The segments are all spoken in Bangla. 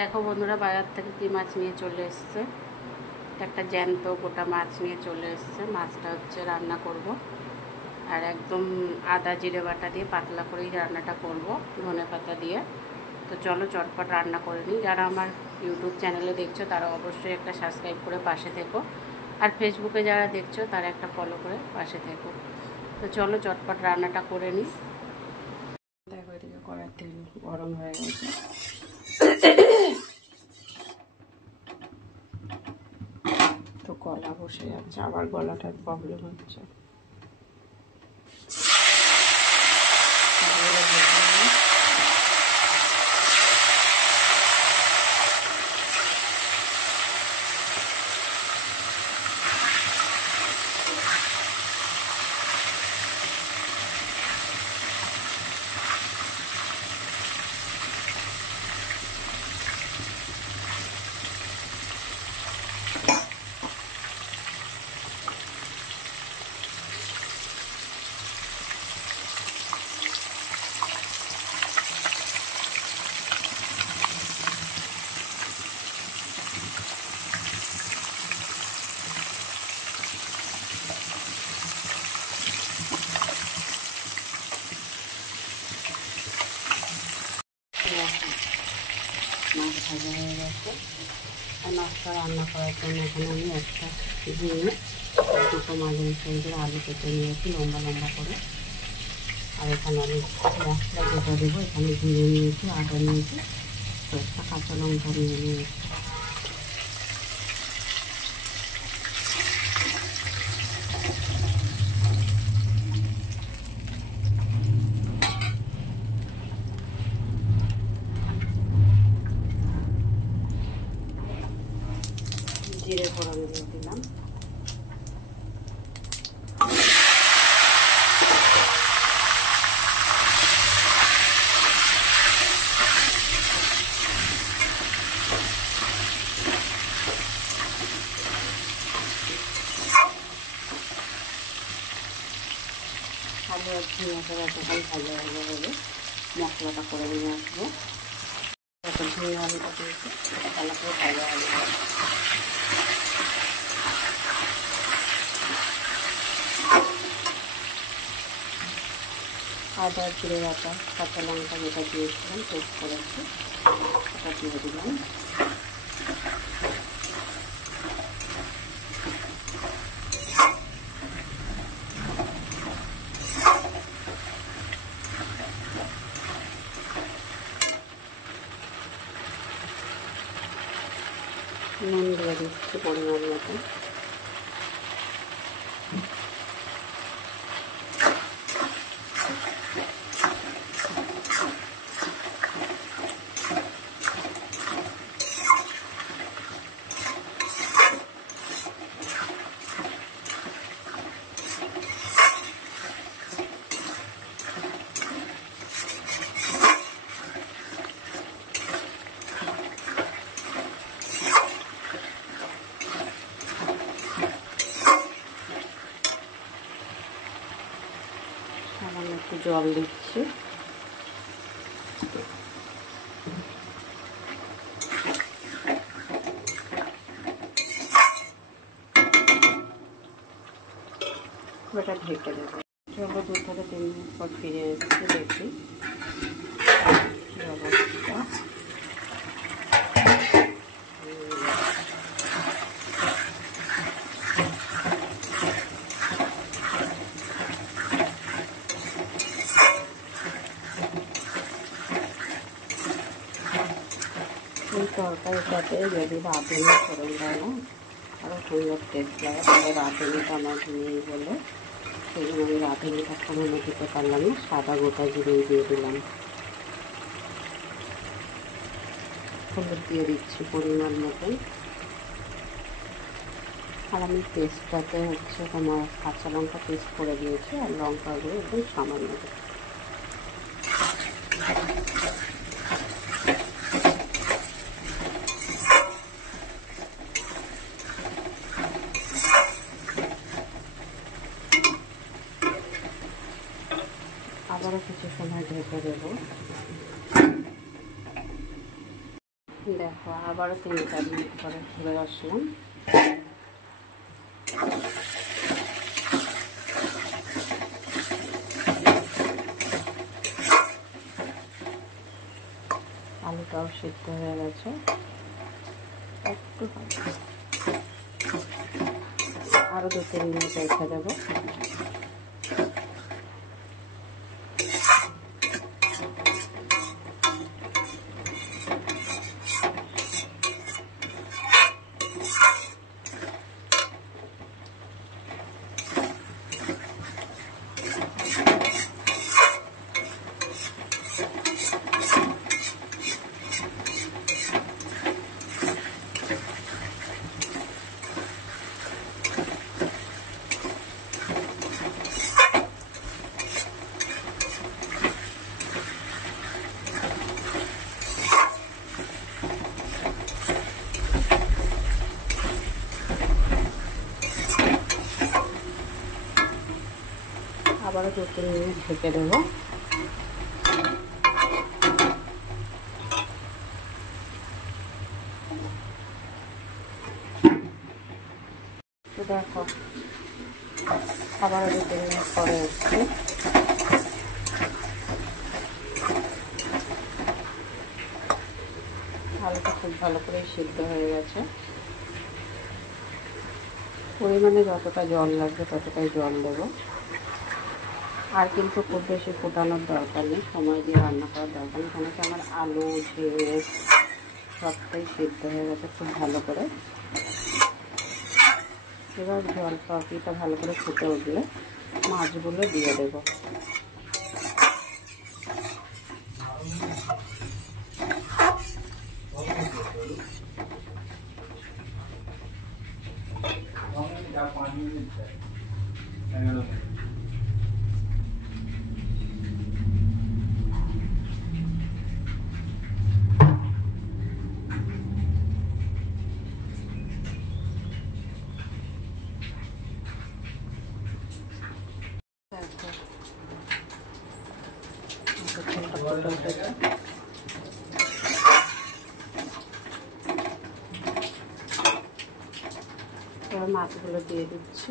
দেখো বন্ধুরা, বাজার থেকে কি মাছ নিয়ে চলে এসছে। একটা জ্যান্ত গোটা মাছ নিয়ে চলে এসছে। মাছটা হচ্ছে রান্না করব, আর একদম আদা জিরে বাটা দিয়ে পাতলা করেই রান্নাটা করব, ধনেপাতা দিয়ে। তো চলো চটপট রান্না করে নিই। যারা আমার ইউটিউব চ্যানেলে দেখছো তারা অবশ্যই একটা সাবস্ক্রাইব করে পাশে থেকো, আর ফেসবুকে যারা দেখছো তারা একটা ফলো করে পাশে থেকো। তো চলো চটপট রান্নাটা করে নিই। দেখো এদিকে কড়ার তেল গরম হয়ে গেছে। তো গলা বসে যাচ্ছে, আবার গলাটার প্রবলেম হচ্ছে। মাছ ভাজা হয়ে গেছে। আর মাছটা রান্না করার জন্য এখানে আমি একটা ঝিঙে দুটো মাঝারি সাইজের আলু কেটে নিয়েছি লম্বা লম্বা করে। আর এখানে আমি মশলা যেটা দেবো, এখানে জিরে নিয়েছি, আদা নিয়েছি, কয়েকটা কাঁচা লঙ্কা নিয়ে নিয়েছি। জিরে ফোড়ন দিয়ে দিলাম। আলু আর ঝিঙেটা যতক্ষণ ভাজা ভাজা হবে মশলাটা করে নিয়ে আসবো। যত ঝিঙে আলুটা দিয়েছি ভালো করে ভাজা আলু আদা জিরে বাটা কাঁচা লঙ্কা যেটা দিয়েছিলাম পেস্ট করেছি ওটা দিয়ে দিলাম। নুন দিয়ে দিচ্ছি পরিমাণ মতো। সামান্য একটু জল দিচ্ছি। ওটা ঢেকে দেবো। চলো 2 থেকে 3 মিনিট পর ফিরে এসেছি, দেখি অবস্থা। এই তরকারিটাতে যদি রাঁধুনি ফোড়ন দেয় না আরও সুন্দর টেস্ট লাগে, তবে রাঁধুনিটা আমার নেই বলে সেই জন্য আমি রাঁধুনিটা ফোড়নে দিতে পারলাম না, সাদা গোটা জিরেই দিয়ে দিলাম। হলুদ দিয়ে দিচ্ছি পরিমাণ মতন। আর আমি পেস্টটাতে হচ্ছে তোমার কাঁচা লঙ্কা পেস্ট করে দিয়েছি, আর লঙ্কাগুলো একদম সামান্য। আবারও কিছু সময় ঢেকে দেবো। দেখো আবারও 3-4 মিনিট পরে ঘুরে আসলাম। আলুটাও সিদ্ধ হয়ে গেছে, একটু আরও 2-3 মিনিট রেখে দেবো। আবারও 2-3 মিনিট ঢেকে দেবো। তো দেখো আবারও 2-3 মিনিট পরে এসছি। আলুটা খুব ভালো করে সিদ্ধ হয়ে গেছে। পরিমাণে যতটা জল লাগবে ততটাই জল দেবো। আর কিন্তু খুব বেশি ফোটানোর দরকার নেই, সময় দিয়ে রান্না করার দরকার নেই, কেন কি আমার আলু ঝিঙে সবটাই সিদ্ধ হয়ে গেছে খুব ভালো করে। এবার জল পাখিটা ভালো করে ফুটে উঠলে মাছগুলো দিয়ে দেবো। এবার মাছগুলো দিয়ে দিচ্ছি।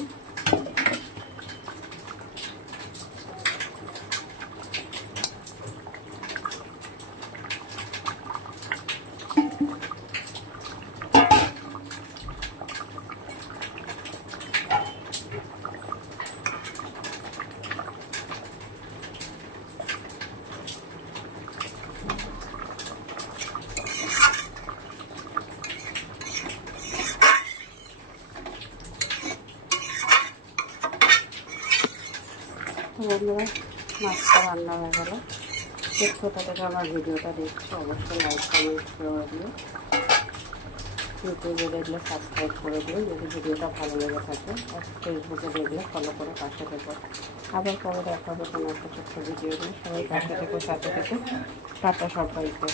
বন্ধুরা মাছটা রান্না হয়ে গেল। যে কোথা থেকে আমার ভিডিওটা দেখছো অবশ্যই লাইক কমেন্ট করে দিও। ইউটিউবে দেখলে সাবস্ক্রাইব করে দিও যদি ভিডিওটা ভালো লেগে থাকে। আর ফেসবুকে দেখলে ফলো করে পাশে থেকো। আবার পরে দেখা হবে কোনো একটা ছোট্ট ভিডিও নিয়ে। সবাই পাশে থেকো, সাথে থেকো। টাটা সবাইকে।